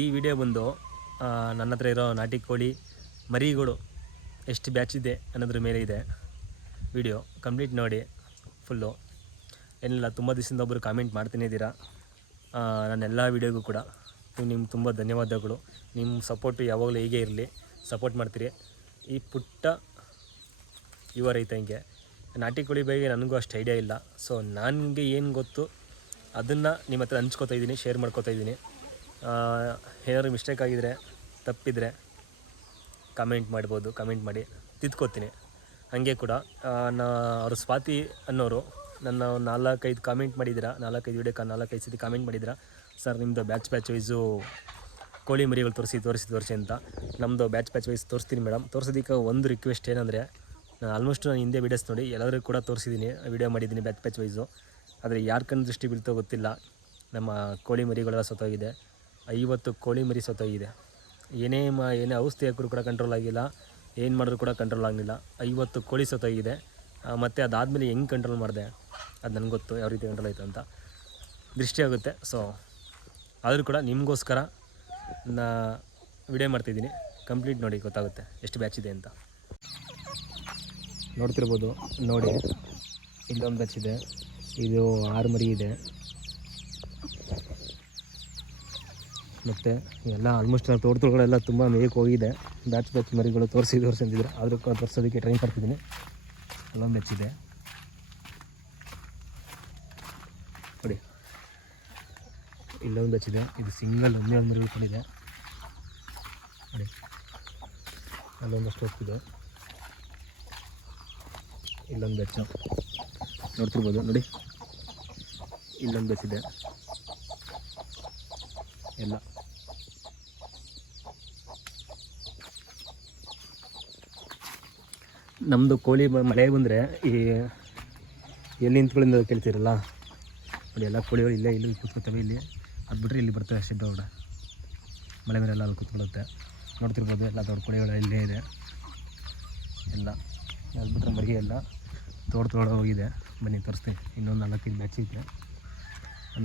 ಈ ವಿಡಿಯೋ ಬಂದು ನನ್ನ ಹತ್ರ ಇರೋ ನಾಟಿ ಕೋಳಿ ಮರಿಗಳು ಎಷ್ಟು ಬ್ಯಾಚ್ ಇದೆ ಅನ್ನೋದ್ರ ಮೇಲೆ ಇದೆ. ವಿಡಿಯೋ ಕಂಪ್ಲೀಟ್ ನೋಡಿ ಫುಲ್ಲು. ಏನಿಲ್ಲ, ತುಂಬ ದಿವಸದಿಂದ ಒಬ್ಬರು ಕಾಮೆಂಟ್ ಮಾಡ್ತಾನೇ ಇದ್ದೀರಾ ನನ್ನೆಲ್ಲ ವೀಡಿಯೋಗೂ ಕೂಡ. ನಿಮ್ಗೆ ತುಂಬ ಧನ್ಯವಾದಗಳು. ನಿಮ್ಮ ಸಪೋರ್ಟು ಯಾವಾಗಲೂ ಹೀಗೆ ಇರಲಿ, ಸಪೋರ್ಟ್ ಮಾಡ್ತೀರಿ. ಈ ಪುಟ್ಟ ಯುವ ರೈತನಿಗೆ ನಾಟಿ ಕೋಳಿ ಬಗ್ಗೆ ನನಗೂ ಅಷ್ಟು ಐಡಿಯಾ ಇಲ್ಲ. ಸೊ ನನಗೆ ಏನು ಗೊತ್ತು ಅದನ್ನು ನಿಮ್ಮ ಹತ್ರ ಹಂಚ್ಕೋತಾ ಇದ್ದೀನಿ, ಶೇರ್ ಮಾಡ್ಕೋತಾ ಇದ್ದೀನಿ. ಏನಾದ್ರು ಮಿಸ್ಟೇಕ್ ಆಗಿದರೆ, ತಪ್ಪಿದರೆ ಕಮೆಂಟ್ ಮಾಡ್ಬೋದು, ಕಮೆಂಟ್ ಮಾಡಿ ತಿದ್ಕೋತೀನಿ. ಹಾಗೆ ಕೂಡ ಅವರು ಸ್ವಾತಿ ಅನ್ನೋರು ನನ್ನ 4-5 ಕಾಮೆಂಟ್ ಮಾಡಿದ್ದೀರಾ, 4-5 ವೀಡಿಯೋಕ್ಕೆ 4-5 ಸತಿ ಕಾಮೆಂಟ್ ಮಾಡಿದ್ದೀರಾ. ಸರ್ ನಿಮ್ಮದು ಬ್ಯಾಚ್ ವೈಸು ಕೋಳಿ ಮರಿಗಳು ತೋರಿಸಿ ಅಂತ. ನಮ್ಮದು ಬ್ಯಾಚ್ ವೈಸ್ ತೋರಿಸ್ತೀನಿ ಮೇಡಮ್. ತೋರಿಸೋದಕ್ಕೆ ಒಂದು ರಿಕ್ವೆಸ್ಟ್ ಏನಂದರೆ, ಆಲ್ಮೋಸ್ಟ್ ನಾನು ಹಿಂದೆ ವೀಡಿಯೋಸ್ ನೋಡಿ ಎಲ್ಲರೂ ಕೂಡ ತೋರಿಸಿದ್ದೀನಿ, ವೀಡಿಯೋ ಮಾಡಿದ್ದೀನಿ ಬ್ಯಾಚ್ ವೈಸು. ಆದರೆ ಯಾರ ಕಣ್ಣು ದೃಷ್ಟಿ ಬೀಳ್ತೋ ಗೊತ್ತಿಲ್ಲ, ನಮ್ಮ ಕೋಳಿ ಮರಿಗಳೆಲ್ಲ ಸತ್ತೋಗಿದೆ. 50 ಕೋಳಿ ಮರಿ ಸತ್ತೋಗಿದೆ. ಏನೇ ಔಷಧಿ ಹಾಕಿದ್ರು ಕೂಡ ಕಂಟ್ರೋಲ್ ಆಗಿಲ್ಲ, ಏನು ಮಾಡಿದ್ರು ಕೂಡ ಕಂಟ್ರೋಲ್ ಆಗಲಿಲ್ಲ. 50 ಕೋಳಿ ಸತ್ತೋಗಿದೆ. ಮತ್ತು ಅದಾದಮೇಲೆ ಹೆಂಗೆ ಕಂಟ್ರೋಲ್ ಮಾಡಿದೆ ಅದು ನನಗೆ ಗೊತ್ತು, ಯಾವ ರೀತಿ ಕಂಟ್ರೋಲ್ ಆಯಿತು ಅಂತ. ದೃಷ್ಟಿ ಆಗುತ್ತೆ. ಸೊ ಆದರೂ ಕೂಡ ನಿಮಗೋಸ್ಕರ ವಿಡಿಯೋ ಮಾಡ್ತಾಯಿದ್ದೀನಿ. ಕಂಪ್ಲೀಟ್ ನೋಡಿ, ಗೊತ್ತಾಗುತ್ತೆ ಎಷ್ಟು ಬ್ಯಾಚ್ ಇದೆ ಅಂತ. ನೋಡ್ತಿರ್ಬೋದು ನೋಡಿ, ಇಲ್ಲೊಂದು ಬ್ಯಾಚ್ ಇದೆ, ಇದು 6 ಮರಿ ಇದೆ. ಮತ್ತು ಎಲ್ಲ ಆಲ್ಮೋಸ್ಟ್ ನಾವು ತೋಟಗಳೆಲ್ಲ ತುಂಬ ಮೇಯಕ್ಕೆ ಹೋಗಿದೆ. ಬ್ಯಾಚ್ ಮರಿಗಳು ತೋರಿಸಿ ಅಂತಿದ್ರು, ಆದರೂ ತೋರಿಸೋದಕ್ಕೆ ಟ್ರೈ ಮಾಡ್ತಿದ್ದೀನಿ. ಅಲ್ಲೊಂದು ಬ್ಯಾಚ್ ಇದೆ ನೋಡಿ, ಇಲ್ಲೊಂದು ಬ್ಯಾಚ್ ಇದೆ. ಇದು ಸಿಂಗಲ್ ಒಂದೇ ಒಂದು ಮರಿ ಉಳ್ಕೊಂಡಿದೆ ನೋಡಿ. ಅಲ್ಲೊಂದಷ್ಟು ಹೋಗ್ತಿದೆ. ಇಲ್ಲೊಂದು ಬ್ಯಾಚ್ ನೋಡ್ತಿರ್ಬೋದು ನೋಡಿ, ಇಲ್ಲೊಂದು ಬ್ಯಾಚ್ ಇದೆ. ಎಲ್ಲ ನಮ್ಮದು ಕೋಳಿ ಮಳೆ ಬಂದರೆ ಎಲ್ಲಿ ನಿಂತ್ಗಳಿಂದ ಕೇಳ್ತಿರಲ್ಲ ನೋಡಿ, ಎಲ್ಲ ಕೋಳಿಗಳು ಇಲ್ಲಿ ಕೂತ್ಕೊತವೆ. ಇಲ್ಲಿ ಅದು ಬಿಟ್ಟರೆ ಇಲ್ಲಿ ಬರ್ತವೆ ಶೆಡ್ ಒಳಗಡೆ, ಮಳೆ ಮೇಲೆ ಎಲ್ಲ ಅಲ್ಲಿ ಕೂತ್ಕೊಳ್ಳುತ್ತೆ. ನೋಡ್ತಿರ್ಬೋದು ಎಲ್ಲ ದೊಡ್ಡ ಕೋಳಿಗಳು ಇಲ್ಲೇ ಇದೆ. ಎಲ್ಲ ಅದು ಬಿಟ್ಟರೆ ಮರಿಗೆ ಎಲ್ಲ ತೋಟದೊಳಗೆ ಹೋಗಿದೆ. ಬನ್ನಿ ತೋರಿಸ್ತೀನಿ. ಇನ್ನೊಂದು 4-5 ಬ್ಯಾಚ್ ಇದೆ.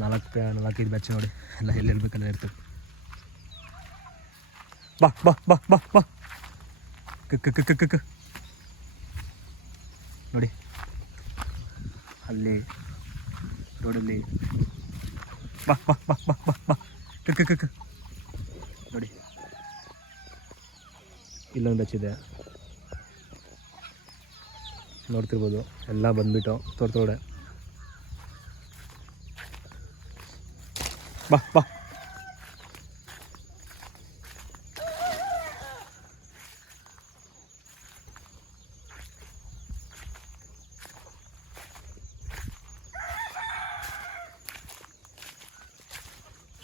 4-5 ಬ್ಯಾಚ್ ನೋಡಿ, ಎಲ್ಲ ಎಲ್ಲಿರ್ಬೇಕಲ್ಲ ಇರ್ತದೆ. ಬಾ ಬಾ ಬಾ ಬಾ ಬಾ ಕ ನೋಡಿ, ಅಲ್ಲಿ ರೋಡಲ್ಲಿ ಬಾ ಬಾ ಬಾ ಬಾ ಬಾ ಬಾ ಕ ನೋಡಿ. ಇಲ್ಲೊಂದು ಬ್ಯಾಚ್ ಇದೆ, ನೋಡ್ತಿರ್ಬೋದು. ಎಲ್ಲ ಬಂದುಬಿಟ್ಟು ತೋಟದೊಳಗಡೆ. ಬಾ ಬಾ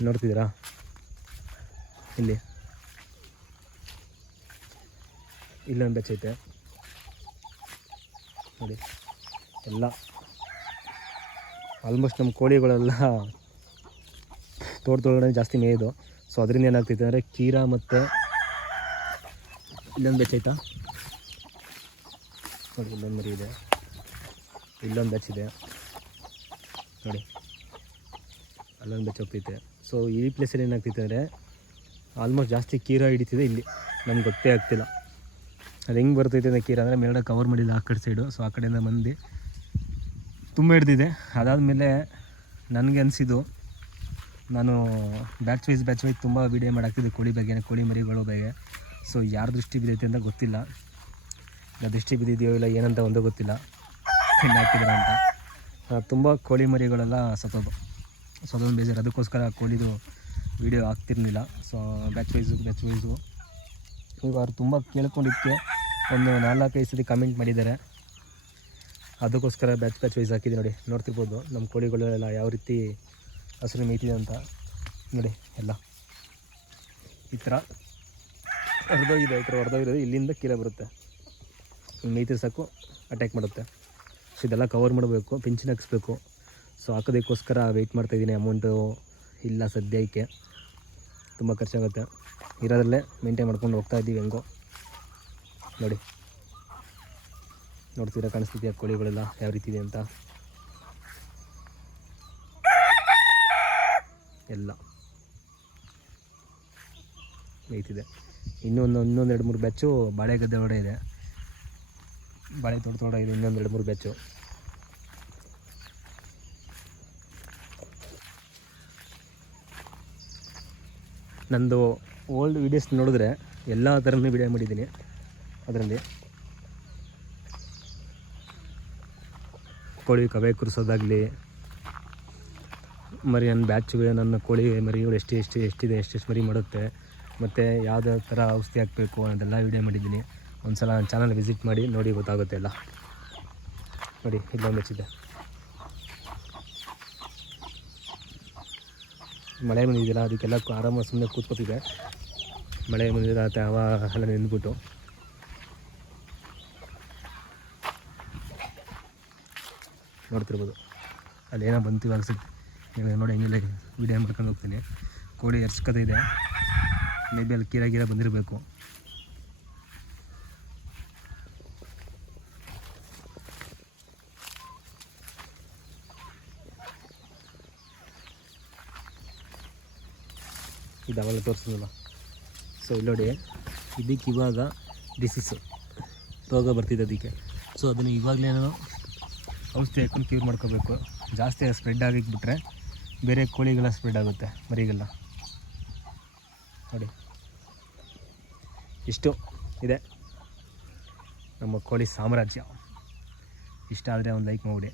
ನೋಡ್ತಿದ್ದೀರಾ, ಇಲ್ಲೊಂದು ಬ್ಯಾಚ್ ಐತೆ ನೋಡಿ. ಎಲ್ಲ ಆಲ್ಮೋಸ್ಟ್ ನಮ್ಮ ಕೋಳಿಗಳೆಲ್ಲ ತೋಟದೊಳಗಡೆ ಜಾಸ್ತಿ ಮೇಯೋದು. ಸೊ ಅದರಿಂದ ಏನಾಗ್ತೈತೆ ಅಂದರೆ ಕೀರ ಮತ್ತು ಇಲ್ಲೊಂದು ಬ್ಯಾಚ್ ಐತಾ ನೋಡಿ, ಇಲ್ಲೊಂದು ಮರಿ ಇದೆ, ಇಲ್ಲೊಂದು ಬ್ಯಾಚ್ ಇದೆ ನೋಡಿ, ಅಲ್ಲೊಂದು ಬ್ಯಾಚ್ ಹೋಗ್ತೈತೆ. ಸೊ ಈ ಪ್ಲೇಸಲ್ಲಿ ಏನಾಗ್ತೈತೆ ಅಂದರೆ ಆಲ್ಮೋಸ್ಟ್ ಜಾಸ್ತಿ ಕೀರ ಹಿಡಿತಿದೆ ಇಲ್ಲಿ, ನಮ್ಗೆ ಗೊತ್ತೇ ಆಗ್ತಿಲ್ಲ ಅದು ಹೆಂಗೆ ಬರ್ತೈತೆ ಅಂದರೆ. ಕೀರ ಅಂದರೆ ಮೇಲ್ಗಡೆ ಕವರ್ ಮಾಡಿಲ್ಲ ಆ ಕಡೆ ಸೈಡು. ಸೊ ಆ ಕಡೆಯಿಂದ ಮಂದಿ ತುಂಬ ಹಿಡ್ದಿದೆ. ಅದಾದಮೇಲೆ ನನಗೆ ಅನಿಸಿದ್ದು, ನಾನು ಬ್ಯಾಚ್ ವೈಸ್ ತುಂಬ ವೀಡಿಯೋ ಮಾಡಾಕ್ತಿದ್ದೆ ಕೋಳಿ ಬಗ್ಗೆ, ಕೋಳಿ ಮರಿಗಳು ಬಗ್ಗೆ. ಸೊ ಯಾರು ದೃಷ್ಟಿ ಬಿದ್ದೈತೆ ಅಂತ ಗೊತ್ತಿಲ್ಲ, ದೃಷ್ಟಿ ಬಿದ್ದಿದೆಯೋ ಇಲ್ಲ ಏನಂತ ಒಂದು ಗೊತ್ತಿಲ್ಲ, ಹೆಣ್ಣು ಹಾಕಿದ್ದಾರೆ ಅಂತ. ತುಂಬ ಕೋಳಿ ಮರಿಗಳೆಲ್ಲ ಸತ್ತೋದು. ಸೊ ಅದೊಂದು ಬೇಜಾರು. ಅದಕ್ಕೋಸ್ಕರ ಕೋಳಿದು ವೀಡಿಯೋ ಆಗ್ತಿರಲಿಲ್ಲ. ಸೊ ಬ್ಯಾಚ್ ವೈಸು ಈಗ ಅವ್ರು ತುಂಬ ಕೇಳ್ಕೊಂಡಿದ್ದಕ್ಕೆ ಒಂದು 4-5 ಸತಿ ಕಮೆಂಟ್ ಮಾಡಿದ್ದಾರೆ. ಅದಕ್ಕೋಸ್ಕರ ಬ್ಯಾಚ್ ವೈಸ್ ಹಾಕಿದೆ ನೋಡಿ. ನೋಡ್ತಿರ್ಬೋದು ನಮ್ಮ ಕೋಳಿಗಳೆಲ್ಲ ಯಾವ ರೀತಿ ಹಸಿರು ಮೇಯ್ತಿದೆ ಅಂತ ನೋಡಿ. ಎಲ್ಲ ಈ ಥರ ಹೊಡೆದೋಗಿರೋದು ಇಲ್ಲಿಂದ ಕೀಳೇ ಬರುತ್ತೆ, ಮೇಯ್ತಿದ್ರೆ ಸಾಕು ಅಟ್ಯಾಕ್ ಮಾಡುತ್ತೆ. ಸೊ ಇದೆಲ್ಲ ಕವರ್ ಮಾಡಬೇಕು, ಪಿಂಚಿನ ಹಾಕಿಸ್ಬೇಕು. ಸೊ ಹಾಕೋದಕ್ಕೋಸ್ಕರ ವೆಯ್ಟ್ ಮಾಡ್ತಾಯಿದ್ದೀನಿ. ಅಮೌಂಟು ಇಲ್ಲ ಸದ್ಯಕ್ಕೆ, ತುಂಬ ಖರ್ಚಾಗುತ್ತೆ. ಇರೋದ್ರಲ್ಲೇ ಮೇಂಟೈನ್ ಮಾಡ್ಕೊಂಡು ಹೋಗ್ತಾಯಿದ್ದೀವಿ ಹೆಂಗೋ ನೋಡಿ. ನೋಡ್ತೀರಾ ಕಾಣಿಸ್ತಿದೆಯಾ ಕೋಳಿಗಳೆಲ್ಲ ಯಾವ ರೀತಿ ಇದೆ ಅಂತ. ಎಲ್ಲ ಮೇಯ್ತಿದೆ. ಇನ್ನೊಂದು 2-3 ಬ್ಯಾಚು ಬಾಳೆ ಗದ್ದೆ ಒಳಗಡೆ ಇದೆ, ಬಾಳೆ ತೋಟ ಇದೆ. ಇನ್ನೊಂದು 2-3 ಬ್ಯಾಚು. ನಂದು ಓಲ್ಡ್ ವೀಡಿಯೋಸ್ ನೋಡಿದ್ರೆ ಎಲ್ಲ ಥರನೂ ವೀಡಿಯೋ ಮಾಡಿದ್ದೀನಿ. ಅದರಲ್ಲಿ ಕೋಳಿ ಕವೆ ಕುರಿಸೋದಾಗಲಿ, ಮರಿ ನನ್ನ ಬ್ಯಾಚುಗೆ ನನ್ನ ಕೋಳಿ ಮರಿಗಳು ಎಷ್ಟಿದೆ, ಎಷ್ಟೆಷ್ಟು ಮರಿ ಮಾಡುತ್ತೆ, ಮತ್ತು ಯಾವುದೇ ಥರ ಔಷಧಿ ಹಾಕಬೇಕು ಅನ್ನೋದೆಲ್ಲ ವೀಡಿಯೋ ಮಾಡಿದ್ದೀನಿ. ಒಂದು ಸಲ ನನ್ನ ಚಾನಲ್ ವಿಸಿಟ್ ಮಾಡಿ ನೋಡಿ, ಗೊತ್ತಾಗುತ್ತೆ ಎಲ್ಲ. ನೋಡಿ ಇಲ್ಲೊಂದು ಹೆಚ್ಚಿದೆ. ಮಳೆ ಬಂದಿದ್ದಿಲ್ಲ, ಅದಕ್ಕೆಲ್ಲ ಆರಾಮಾಗಿ ಸುಮ್ಮನೆ ಕೂತ್ಕೋತಿದೆ. ಮಳೆ ಬಂದಿಲ್ಲ ಹವ ಎಲ್ಲ ನಿಂತ್ಬಿಟ್ಟು. ನೋಡ್ತಿರ್ಬೋದು ಅಲ್ಲೇನೋ ಬಂತು ಅನಿಸುತ್ತೆ. ನೀವು ನೋಡಿ ಹೆಂಗಿಲ್ಲ ವೀಡಿಯೋ ಮಾಡ್ಕೊಂಡು ಹೋಗ್ತೀನಿ. ಕೋಳಿ ಎರ್ಸ್ಕತೆ ಇದೆ, ಮೇ ಬಿ ಅಲ್ಲಿ ಕೀರ ಬಂದಿರಬೇಕು. ಇದು ಅವೆಲ್ಲ ತೋರಿಸಿದ್ನಲ್ಲ. ಸೊ ಇಲ್ಲಿ ನೋಡಿ, ಇದಕ್ಕೆ ಇವಾಗ ಡಿಸೀಸು ರೋಗ ಬರ್ತಿದೆ ಅದಕ್ಕೆ. ಸೊ ಅದನ್ನು ಇವಾಗಲೇ ನಾನು ಔಷಧಿ ಹಾಕೊಂಡು ಕ್ಯೂರ್ ಮಾಡ್ಕೋಬೇಕು. ಜಾಸ್ತಿ ಸ್ಪ್ರೆಡ್ ಆಗಿಬಿಟ್ರೆ ಬೇರೆ ಕೋಳಿಗೆಲ್ಲ ಸ್ಪ್ರೆಡ್ ಆಗುತ್ತೆ, ಮರಿಗೆಲ್ಲ. ನೋಡಿ ಇಷ್ಟು ಇದೆ ನಮ್ಮ ಕೋಳಿ ಸಾಮ್ರಾಜ್ಯ. ಇಷ್ಟ ಆದರೆ ಒಂದು ಲೈಕ್ ಮಾಡಿಬಿಡಿ.